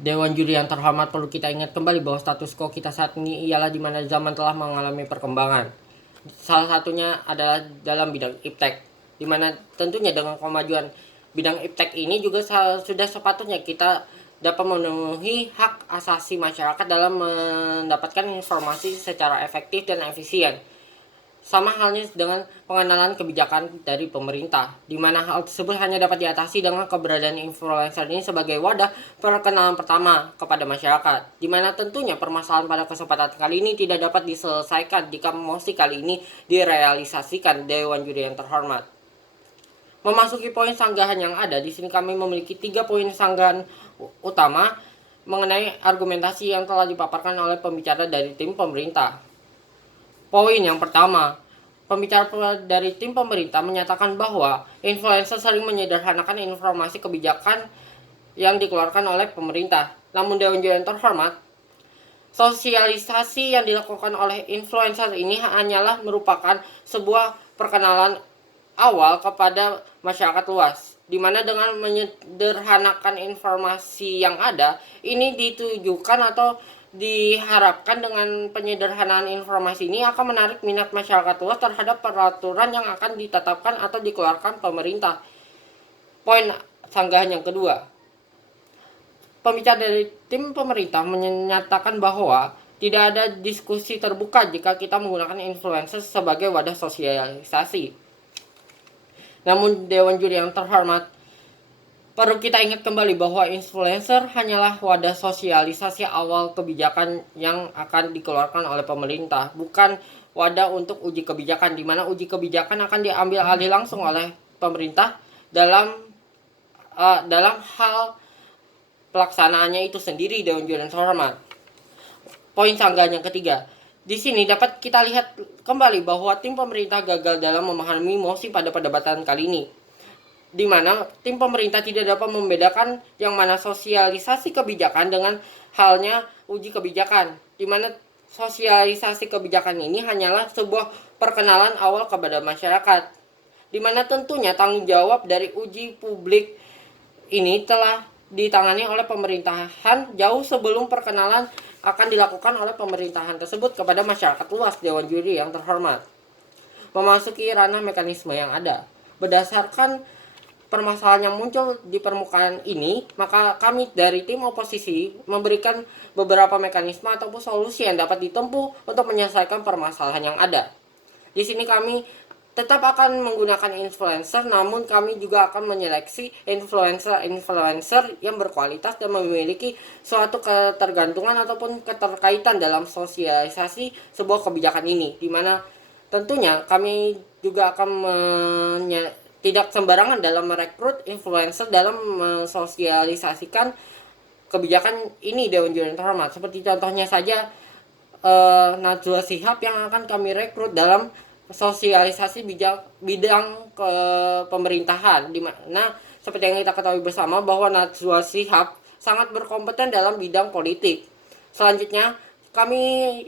Dewan Juri yang terhormat, perlu kita ingat kembali bahwa status quo kita saat ini ialah di mana zaman telah mengalami perkembangan. Salah satunya adalah dalam bidang iptek, di mana tentunya dengan kemajuan bidang iptek ini juga sudah sepatutnya kita dapat memenuhi hak asasi masyarakat dalam mendapatkan informasi secara efektif dan efisien. Sama halnya dengan pengenalan kebijakan dari pemerintah, di mana hal tersebut hanya dapat diatasi dengan keberadaan influencer ini sebagai wadah perkenalan pertama kepada masyarakat, di mana tentunya permasalahan pada kesempatan kali ini tidak dapat diselesaikan jika mosi kali ini direalisasikan Dewan Juri yang terhormat. Memasuki poin sanggahan yang ada, di sini kami memiliki 3 poin sanggahan utama mengenai argumentasi yang telah dipaparkan oleh pembicara dari tim pemerintah. Poin yang pertama, pembicara dari tim pemerintah menyatakan bahwa influencer sering menyederhanakan informasi kebijakan yang dikeluarkan oleh pemerintah. Namun Dewan Juri yang terhormat, sosialisasi yang dilakukan oleh influencer ini hanyalah merupakan sebuah perkenalan awal kepada masyarakat luas, di mana dengan menyederhanakan informasi yang ada, ini ditujukan atau diharapkan dengan penyederhanaan informasi ini akan menarik minat masyarakat luas terhadap peraturan yang akan ditetapkan atau dikeluarkan pemerintah. Poin sanggahan yang kedua, pembicara dari tim pemerintah menyatakan bahwa tidak ada diskusi terbuka jika kita menggunakan influencer sebagai wadah sosialisasi. Namun Dewan Juri yang terhormat, perlu kita ingat kembali bahwa influencer hanyalah wadah sosialisasi awal kebijakan yang akan dikeluarkan oleh pemerintah, bukan wadah untuk uji kebijakan, di mana uji kebijakan akan diambil alih langsung oleh pemerintah dalam hal pelaksanaannya itu sendiri. Dewan Juri yang terhormat. Poin sanggahan yang ketiga, di sini dapat kita lihat kembali bahwa tim pemerintah gagal dalam memahami mosi pada perdebatan kali ini, di mana tim pemerintah tidak dapat membedakan yang mana sosialisasi kebijakan dengan halnya uji kebijakan, di mana sosialisasi kebijakan ini hanyalah sebuah perkenalan awal kepada masyarakat, di mana tentunya tanggung jawab dari uji publik ini telah ditangani oleh pemerintahan jauh sebelum perkenalan akan dilakukan oleh pemerintahan tersebut kepada masyarakat luas. Dewan Juri yang terhormat, memasuki ranah mekanisme yang ada. Berdasarkan permasalahan yang muncul di permukaan ini, maka kami dari tim oposisi memberikan beberapa mekanisme ataupun solusi yang dapat ditempuh untuk menyelesaikan permasalahan yang ada. Di sini kami tetap akan menggunakan influencer, namun kami juga akan menyeleksi influencer yang berkualitas dan memiliki suatu ketergantungan ataupun keterkaitan dalam sosialisasi sebuah kebijakan ini, di mana tentunya kami juga akan tidak sembarangan dalam merekrut influencer dalam mensosialisasikan kebijakan ini. Dewan Juri yang terhormat, seperti contohnya saja Najwa Shihab yang akan kami rekrut dalam sosialisasi bidang ke pemerintahan, di mana seperti yang kita ketahui bersama bahwa Najwa Shihab sangat berkompeten dalam bidang politik. Selanjutnya kami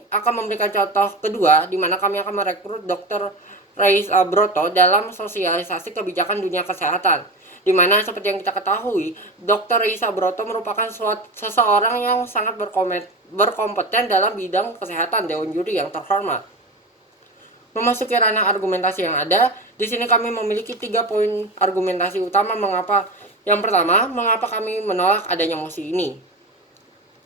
akan memberikan contoh kedua, di mana kami akan merekrut Dr. Reisa Broto dalam sosialisasi kebijakan dunia kesehatan, di mana seperti yang kita ketahui, Dr. Reisa Broto merupakan seseorang yang sangat berkompeten dalam bidang kesehatan. Dewan Juri yang terhormat, memasuki ranah argumentasi yang ada, di sini kami memiliki 3 poin argumentasi utama mengapa. Yang pertama, mengapa kami menolak adanya mosi ini.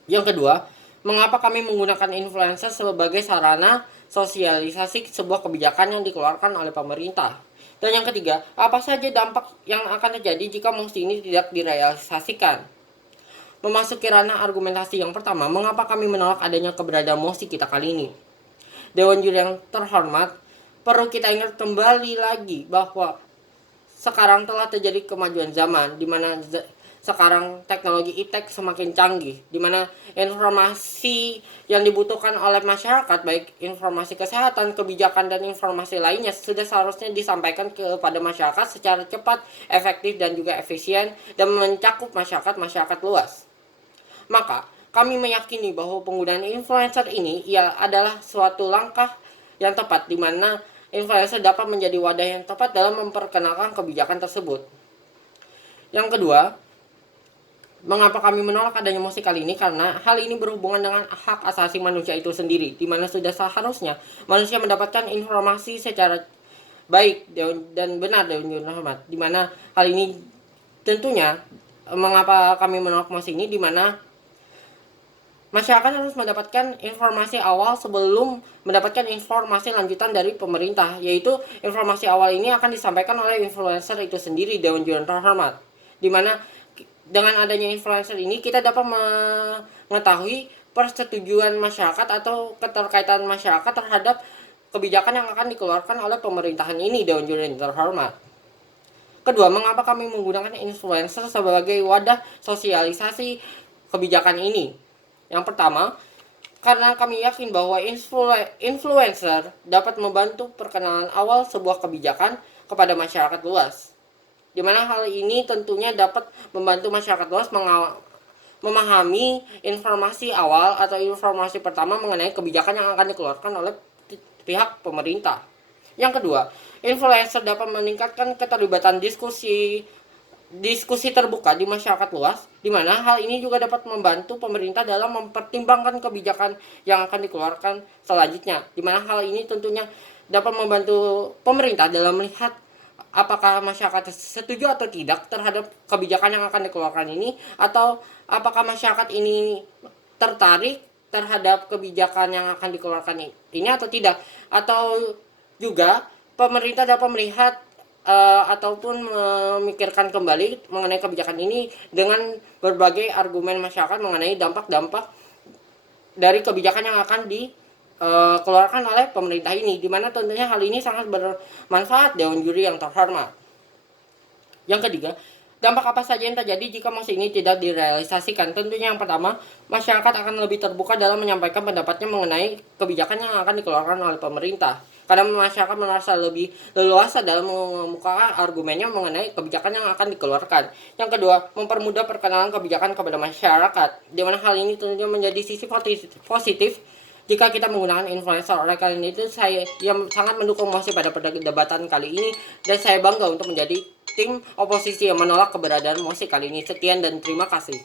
Yang kedua, mengapa kami menggunakan influencer sebagai sarana sosialisasi sebuah kebijakan yang dikeluarkan oleh pemerintah. Dan yang ketiga, apa saja dampak yang akan terjadi jika mosi ini tidak direalisasikan. Memasuki ranah argumentasi yang pertama, mengapa kami menolak adanya keberadaan mosi kita kali ini. Dewan Juri yang terhormat, perlu kita ingat kembali lagi bahwa sekarang telah terjadi kemajuan zaman, di mana sekarang teknologi iptek semakin canggih, di mana informasi yang dibutuhkan oleh masyarakat, baik informasi kesehatan, kebijakan, dan informasi lainnya, sudah seharusnya disampaikan kepada masyarakat secara cepat, efektif, dan juga efisien, dan mencakup masyarakat luas. Maka kami meyakini bahwa penggunaan influencer ini adalah suatu langkah yang tepat, di mana influencer dapat menjadi wadah yang tepat dalam memperkenalkan kebijakan tersebut. Yang kedua, Mengapa kami menolak adanya musik kali ini? Karena hal ini berhubungan dengan hak asasi manusia itu sendiri, di mana sudah seharusnya manusia mendapatkan informasi secara baik dan benar dan hormat. Di mana hal ini tentunya mengapa kami menolak musik ini, di mana masyarakat harus mendapatkan informasi awal sebelum mendapatkan informasi lanjutan dari pemerintah, yaitu informasi awal ini akan disampaikan oleh influencer itu sendiri, Dewan Jurnal terhormat. Di mana dengan adanya influencer ini kita dapat mengetahui persetujuan masyarakat atau keterkaitan masyarakat terhadap kebijakan yang akan dikeluarkan oleh pemerintahan ini, Dewan Jurnal terhormat. Kedua, mengapa kami menggunakan influencer sebagai wadah sosialisasi kebijakan ini? Yang pertama, karena kami yakin bahwa influencer dapat membantu perkenalan awal sebuah kebijakan kepada masyarakat luas. Di mana hal ini tentunya dapat membantu masyarakat luas memahami informasi awal atau informasi pertama mengenai kebijakan yang akan dikeluarkan oleh pihak pemerintah. Yang kedua, influencer dapat meningkatkan keterlibatan diskusi terbuka di masyarakat luas, di mana hal ini juga dapat membantu pemerintah dalam mempertimbangkan kebijakan yang akan dikeluarkan selanjutnya, di mana hal ini tentunya dapat membantu pemerintah dalam melihat apakah masyarakat setuju atau tidak terhadap kebijakan yang akan dikeluarkan ini, atau apakah masyarakat ini tertarik terhadap kebijakan yang akan dikeluarkan ini atau tidak, atau juga pemerintah dapat melihat ataupun memikirkan kembali mengenai kebijakan ini dengan berbagai argumen masyarakat mengenai dampak-dampak dari kebijakan yang akan dikeluarkan oleh pemerintah ini, di mana tentunya hal ini sangat bermanfaat Dewan Juri yang terhormat. Yang ketiga, dampak apa saja yang terjadi jika musik ini tidak direalisasikan? Tentunya yang pertama, masyarakat akan lebih terbuka dalam menyampaikan pendapatnya mengenai kebijakan yang akan dikeluarkan oleh pemerintah. Karena masyarakat merasa lebih leluasa dalam mengemukakan argumennya mengenai kebijakan yang akan dikeluarkan. Yang kedua, mempermudah perkenalan kebijakan kepada masyarakat, di mana hal ini tentunya menjadi sisi positif jika kita menggunakan influencer. Oleh karena itu, saya yang sangat mendukung musik pada perdebatan kali ini, dan saya bangga untuk menjadi tim oposisi yang menolak keberadaan musik kali ini. Sekian dan terima kasih.